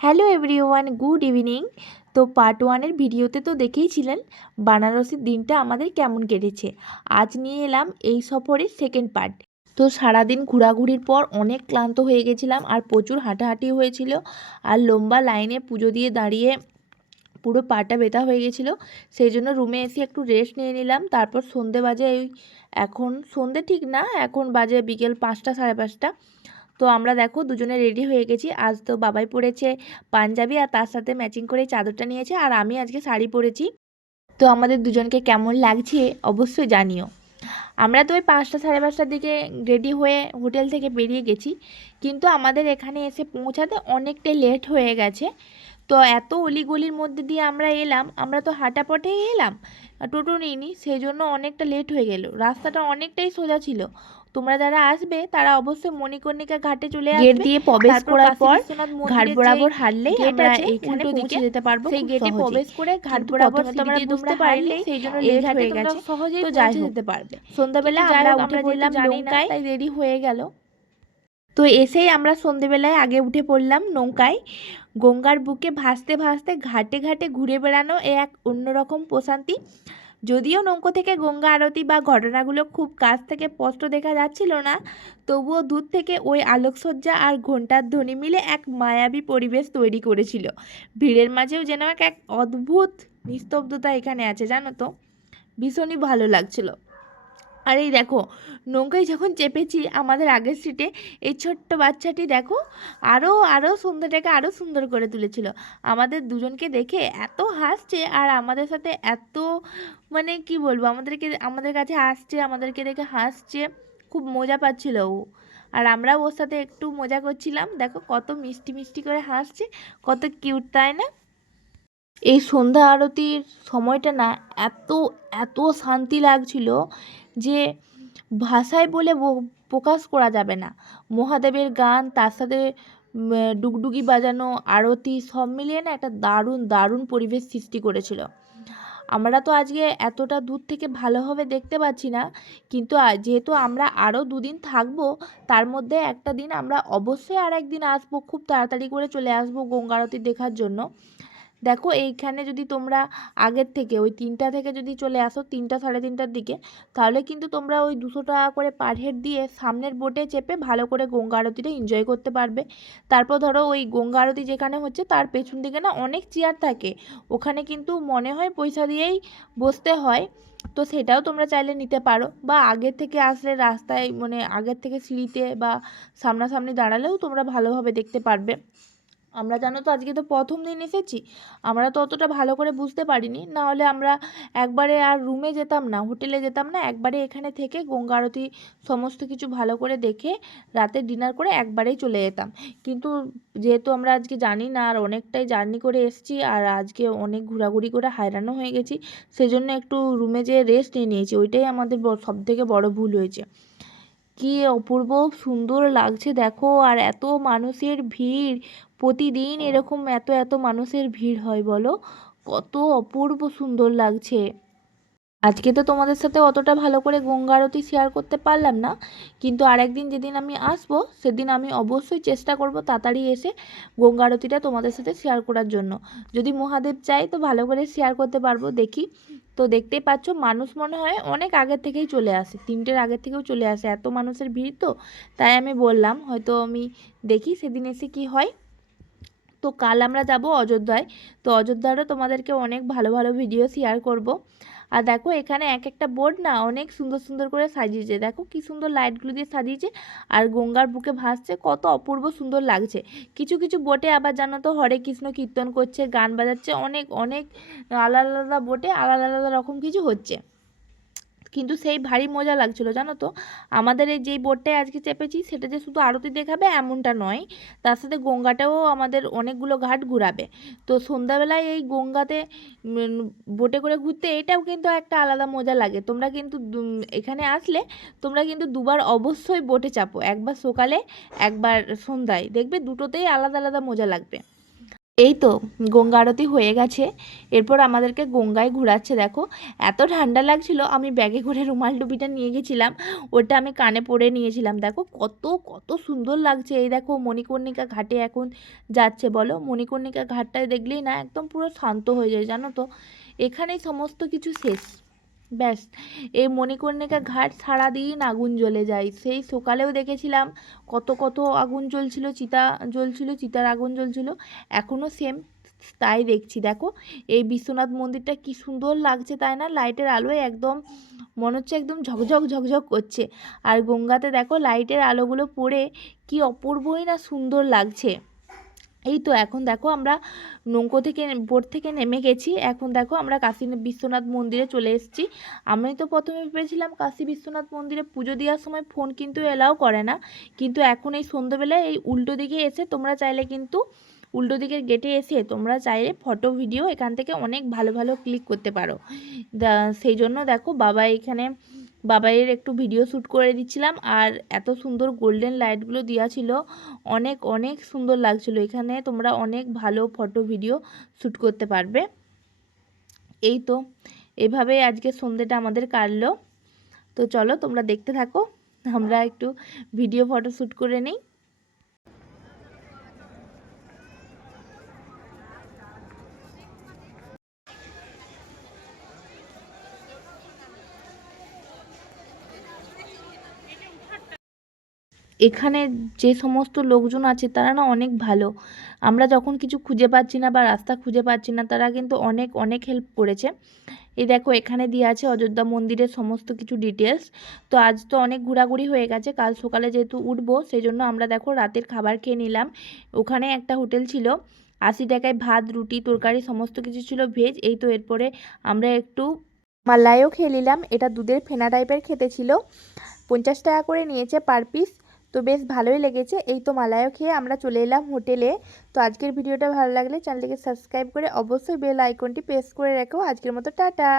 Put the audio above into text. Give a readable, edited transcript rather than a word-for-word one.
Hello everyone, good evening. তো part ওয়ানের ভিডিওতে তো দেখেইছিলেন বানারসির দিনটা আমাদের কেমন কেটেছে। আজ নিয়ে এলাম এই সফরের সেকেন্ড পার্ট। তো সারাদিন ঘোরাঘুরির পর অনেক ক্লান্ত হয়ে গেছিলাম আর প্রচুর হাঁটাহাঁটি হয়েছিল আর লম্বা লাইনে পুজো দিয়ে দাঁড়িয়ে পুরো পাটা ব্যথা হয়ে গেছিলো। সেই জন্য রুমে এসে একটু রেস্ট নিয়ে নিলাম। তারপর সন্ধে বাজে এখন সন্ধে ঠিক না, এখন বাজে বিকেল 5টা 5:30। তো আমরা দেখো দুজনে রেডি হয়ে গেছি। আজ তো বাবাই পরেছে পাঞ্জাবি আর তার সাথে ম্যাচিং করে চাদরটা নিয়েছে, আর আমি আজকে শাড়ি পরেছি। তো আমাদের দুজনকে কেমন লাগছে অবশ্যই জানিও। আমরা তো ওই 5টা 5:30টার দিকে রেডি হয়ে হোটেল থেকে বেরিয়ে গেছি, কিন্তু আমাদের এখানে এসে পৌঁছাতে অনেকটাই লেট হয়ে গেছে। তো এত অলিগলির মধ্যে দিয়ে আমরা এলাম, আমরা তো হাঁটা পথেই এলাম, টোটো নিইনি, সেই জন্য অনেকটা লেট হয়ে গেল। রাস্তাটা অনেকটাই সোজা ছিল। তোমরা যারা আসবে তারা অবশ্যই মণিকর্ণিকা ঘাটে চলে আসবে। গেট দিয়ে প্রবেশ করার পর ঘাট বরাবর হাঁটলেই আমরা এইখানে পৌঁছে যেতে পারবো। সেই গেটে প্রবেশ করে ঘাট কিন্তু বরাবর প্রথমে তোমরা সিঁড়ি দিয়ে বুঝতে তোমরা পারলে হাঁটলেই সেই জন্য এই লেট ঘাটে হয়ে তোমরা গেছে। সহজেই তো যাই পৌঁছে হোক, যেতে পারবে। সন্ধ্যাবেলা কিন্তু আমরা আমরা উঠে পড়লাম যেহেতু জানি না, নৌকায়। তাই দেরি হয়ে গেল। তো এসেই আমরা সন্ধেবেলায় আগে উঠে পড়লাম নৌকায়। গঙ্গার বুকে ভাসতে ভাসতে ঘাটে ঘাটে ঘুরে বেড়ানো এক অন্যরকম প্রশান্তি। যদিও নৌকো থেকে গঙ্গা আরতি বা ঘটনাগুলো খুব কাছ থেকে স্পষ্ট দেখা যাচ্ছিল না, তবুও দূর থেকে ওই আলোকসজ্জা আর ঘণ্টার ধ্বনি মিলে এক মায়াবী পরিবেশ তৈরি করেছিল। ভিড়ের মাঝেও যেন এক অদ্ভুত নিস্তব্ধতা এখানে আছে, জানো তো। ভীষণই ভালো লাগছিল। আর এই দেখো, নৌকায় যখন চেপেছি আমাদের আগের সিটে এই ছোট্ট বাচ্চাটি দেখো আরও আরও সন্ধ্যাটাকে আরও সুন্দর করে তুলেছিল। আমাদের দুজনকে দেখে এত হাসছে আর আমাদের সাথে এত, মানে কি বলবো, আমাদের কাছে আসছে, আমাদেরকে দেখে হাসছে, খুব মজা পাচ্ছিল ও। আর আমরাও ওর সাথে একটু মজা করছিলাম। দেখো কত মিষ্টি মিষ্টি করে হাসছে, কত কিউট, তাই না? এই সন্ধ্যা আরতির সময়টা না এত এত শান্তি লাগছিল যে ভাষায় বলে প্রকাশ করা যাবে না। মহাদেবের গান, তার সাথে ডুগডুগি বাজানো, আরতি সব মিলিয়ে না একটা দারুণ দারুণ পরিবেশ সৃষ্টি করেছিল। আমরা তো আজকে এতটা দূর থেকে ভালোভাবে দেখতে পাচ্ছি না, কিন্তু যেহেতু আমরা আরও 2 দিন থাকবো, তার মধ্যে একটা দিন আমরা অবশ্যই আর একদিন আসবো, খুব তাড়াতাড়ি করে চলে আসবো গঙ্গা আরতি দেখার জন্য। দেখো এইখানে যদি তোমরা আগের থেকে ওই 3টা থেকে যদি চলে আসো 3টা 3:30টার দিকে, তাহলে কিন্তু তোমরা ওই 200 টাকা করে পার হেড দিয়ে সামনের বোটে চেপে ভালো করে গঙ্গা আরতিটা এনজয় করতে পারবে। তারপর ধরো ওই গঙ্গা আরতি যেখানে হচ্ছে তার পেছন দিকে না অনেক চেয়ার থাকে, ওখানে কিন্তু মনে হয় পয়সা দিয়েই বসতে হয়। তো সেটাও তোমরা চাইলে নিতে পারো, বা আগের থেকে আসলে রাস্তায় মানে আগের থেকে সিঁড়িতে বা সামনাসামনি দাঁড়ালেও তোমরা ভালোভাবে দেখতে পারবে। আমরা জানো তো আজকে তো প্রথম দিন এসেছি, আমরা তো অতটা ভালো করে বুঝতে পারিনি, না হলে আমরা একবারে আর রুমে যেতাম না, হোটেলে যেতাম না, একবারে এখানে থেকে গঙ্গা আরতি সমস্ত কিছু ভালো করে দেখে রাতে ডিনার করে একবারেই চলে যেতাম। কিন্তু যেহেতু আমরা আজকে জানি না আর অনেকটাই জার্নি করে এসেছি আর আজকে অনেক ঘোরাঘুরি করে হায়রানও হয়ে গেছি, সেজন্য একটু রুমে যেয়ে রেস্ট নিয়ে নিয়েছি। ওইটাই আমাদের সবথেকে বড় ভুল হয়েছে। কি অপূর্ব সুন্দর লাগছে দেখো, আর এত মানুষের ভিড়। প্রতিদিন এরকম এত এত মানুষের ভিড় হয় বলো, কত অপূর্ব সুন্দর লাগছে। আজকে তো তোমাদের সাথে অতটা ভালো করে গঙ্গা আরতি শেয়ার করতে পারলাম না, কিন্তু আরেকদিন যেদিন আমি আসবো সেদিন আমি অবশ্যই চেষ্টা করব তাড়াতাড়ি এসে গঙ্গা আরতিটা তোমাদের সাথে শেয়ার করার জন্য। যদি মহাদেব চাই তো ভালো করে শেয়ার করতে পারবো, দেখি। তো দেখতেই পাচ্ছ মানুষ মনে হয় অনেক আগের থেকেই চলে আসে, 3টের আগের থেকেও চলে আসে, এত মানুষের ভিড় তো। তাই আমি বললাম হয়তো আমি দেখি সেদিন এসে কি হয়। তো কাল আমরা যাব অযোধ্যায়। তো অযোধ্যারও তোমাদেরকে অনেক ভালো ভালো ভিডিও শেয়ার করব। আর দেখো এখানে এক একটা বোর্ড না অনেক সুন্দর সুন্দর করে সাজিয়েছে, দেখো কি সুন্দর লাইটগুলো দিয়ে সাজিয়েছে, আর গঙ্গার বুকে ভাসছে, কত অপূর্ব সুন্দর লাগছে। কিছু কিছু বোটে আবার জানো তো হরে কৃষ্ণ কীর্তন করছে, গান বাজাচ্ছে, অনেক অনেক আলাদা আলাদা বোটে আলাদা আলাদা রকম কিছু হচ্ছে, কিন্তু সেই ভারী মজা লাগছিল জানো তো। আমাদের এই যেই বোটটায় আজকে চেপেছি সেটা যে শুধু আরতি দেখাবে এমনটা নয়, তার সাথে গঙ্গাটাও আমাদের অনেকগুলো ঘাট ঘুরাবে। তো সন্ধ্যাবেলায় এই গঙ্গাতে বোটে করে ঘুরতে এটাও কিন্তু একটা আলাদা মজা লাগে। তোমরা কিন্তু এখানে আসলে তোমরা কিন্তু দুবার অবশ্যই বোটে চাপো, একবার সকালে একবার সন্ধ্যায়, দেখবে দুটোতেই আলাদা আলাদা মজা লাগবে। এই তো গঙ্গা আরতি হয়ে গেছে, এরপর আমাদেরকে গঙ্গায় ঘোরাচ্ছে। দেখো এত ঠান্ডা লাগছিল, আমি ব্যাগে করে রুমাল টুপিটা নিয়ে গেছিলাম, ওটা আমি কানে পরে নিয়েছিলাম। দেখো কত কত সুন্দর লাগছে। এই দেখো মণিকর্ণিকা ঘাটে এখন যাচ্ছে। বলো, মণিকর্ণিকা ঘাটটায় দেখলেই না একদম পুরো শান্ত হয়ে যায়, জানো তো। এখানেই সমস্ত কিছু শেষ, ব্যাস। এই মণিকর্ণিকা ঘাট সারাদিন আগুন জ্বলে যায়। সেই সকালেও দেখেছিলাম কত কত আগুন জ্বলছিল, চিতা জ্বলছিল, চিতার আগুন জ্বলছিল। এখনও সেম তাই দেখছি। দেখো এই বিশ্বনাথ মন্দিরটা কি সুন্দর লাগছে, তাই না? লাইটের আলোয় একদম মনে হচ্ছে একদম ঝকঝক ঝকঝক করছে। আর গঙ্গাতে দেখো লাইটের আলোগুলো পড়ে কি অপূর্বই না সুন্দর লাগছে। এই তো এখন দেখো আমরা নৌকো থেকে বোট থেকে নেমে গেছি। এখন দেখো আমরা কাশী বিশ্বনাথ মন্দিরে চলে এসেছি। আমি তো প্রথমে ভেবেছিলাম কাশী বিশ্বনাথ মন্দিরে পুজো দেওয়ার সময় ফোন কিন্তু এলাও করে না, কিন্তু এখন এই সন্ধ্যেবেলায় এই উল্টো দিকে এসে তোমরা চাইলে কিন্তু উল্টো দিকের গেটে এসে তোমরা চাইলে ফটো ভিডিও এখান থেকে অনেক ভালো ভালো ক্লিক করতে পারো। সেই জন্য দেখো বাবাইয়ের একটু ভিডিও শ্যুট করে দিচ্ছিলাম। আর এত সুন্দর গোল্ডেন লাইটগুলো দেওয়া ছিল, অনেক অনেক সুন্দর লাগছিল। এখানে তোমরা অনেক ভালো ফটো ভিডিও শ্যুট করতে পারবে। এই তো এভাবেই আজকে সন্ধ্যেটা আমাদের কাটলো। তো চলো তোমরা দেখতে থাকো, আমরা একটু ভিডিও ফটো শ্যুট করে নিই। এখানে যে সমস্ত লোকজন আছে তারা না অনেক ভালো। আমরা যখন কিছু খুঁজে পাচ্ছি না বা রাস্তা খুঁজে পাচ্ছি না, তারা কিন্তু অনেক অনেক হেল্প করেছে। এই দেখো এখানে দিয়ে আছে অযোধ্যা মন্দিরের সমস্ত কিছু ডিটেলস। তো আজ তো অনেক ঘোরাঘুরি হয়ে গেছে, কাল সকালে যেহেতু উঠবো সেই জন্য আমরা দেখো রাতের খাবার খেয়ে নিলাম। ওখানে একটা হোটেল ছিল, 80 টাকায় ভাত রুটি তরকারি সমস্ত কিছু ছিল ভেজ। এই তো এরপরে আমরা একটু মালাইও খেয়ে নিলাম। এটা দুধের ফেনা টাইপের খেতে ছিল, 50 টাকা করে নিয়েছে পার পিস। তো বেশ ভালোই লেগেছে। এই তো মালাইও খেয়ে আমরা চলে এলাম হোটেলে। তো আজকের ভিডিওটা ভালো লাগলে চ্যানেলটিকে সাবস্ক্রাইব করে অবশ্যই বেল আইকনটি প্রেস করে রেখো। আজকের মতো টাটা।